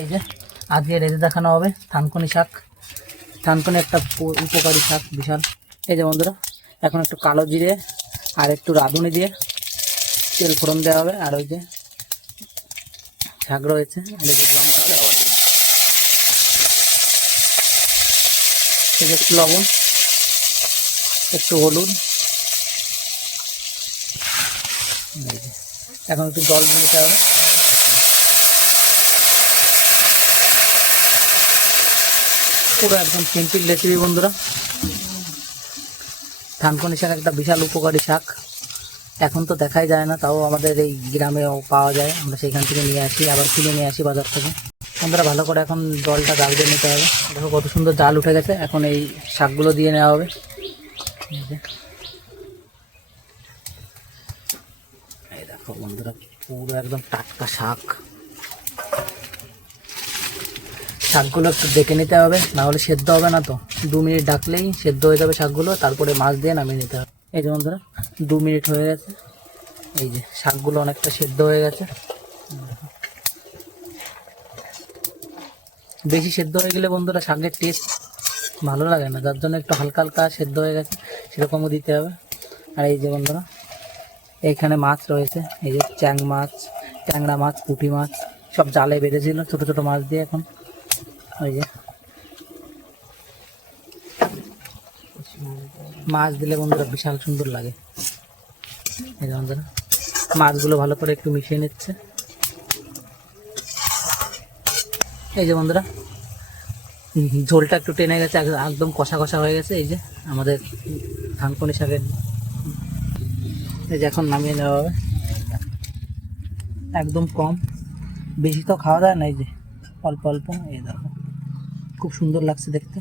এই যে, আজকে রেঁধে দেখানো হবে থানকুনি শাক। থানকুনি একটা উপকারী শাক, বিশাল। এই যে বন্ধুরা, এখন একটু কালো জিরে আর একটু রাঁধুনি দিয়ে তেল ফোড়ন দেওয়া হবে। আর ওই যে শাক রয়েছে। একটু লবণ, একটু হলুদ। এখন একটু জল দিতে হবে। পুরো একদম সিম্পল রেসিপি বন্ধুরা। থানকুনি শাক একটা বিশাল উপকারী শাক। এখন তো দেখাই যায় না, তাও আমাদের এই গ্রামেও পাওয়া যায়। আমরা সেইখান থেকে নিয়ে আসি, আবার কিনে নিয়ে আসি বাজার থেকে। বন্ধুরা, ভালো করে এখন জলটা গাল দিয়ে নিতে হবে। দেখো কত সুন্দর জাল উঠে গেছে। এখন এই শাকগুলো দিয়ে নেওয়া হবে। এই দেখো বন্ধুরা, পুরো একদম টাটকা শাক। শাকগুলো একটু দেখে নিতে হবে। না হলে সেদ্ধ হবে না তো। দু মিনিট ডাকলেই সেদ্ধ হয়ে যাবে শাকগুলো, তারপরে মাছ দিয়ে নামিয়ে নিতে হবে। এই যে বন্ধুরা, দু মিনিট হয়ে গেছে। এই যে শাকগুলো অনেকটা সেদ্ধ হয়ে গেছে। বেশি সেদ্ধ হয়ে গেলে বন্ধুরা শাকের টেস্ট ভালো লাগে না। যার জন্য একটু হালকা হালকা সেদ্ধ হয়ে গেছে, সেরকমও দিতে হবে। আর এই যে বন্ধুরা এইখানে মাছ রয়েছে। এই যে চ্যাং মাছ, ট্যাংরা মাছ, পুঁটি মাছ, সব জালে বেঁধেছিল ছোট ছোট মাছ দিয়ে এখন। মাছ দিলে বন্ধুরা বিশাল সুন্দর লাগে। এই যে বন্ধুরা, মাছগুলো ভালো করে একটু মিশিয়ে নিচ্ছে। এই যে বন্ধুরা ঝোলটা একটু টেনে গেছে একদম কষা কষা হয়ে গেছে। এই যে আমাদের ধানকনি শাকের, এই যে এখন নামিয়ে নেওয়া হবে। একদম কম। বেশি তো খাওয়া যায় না এই যে, অল্প অল্প, এই দেখো। খুব সুন্দর লাগছে দেখতে।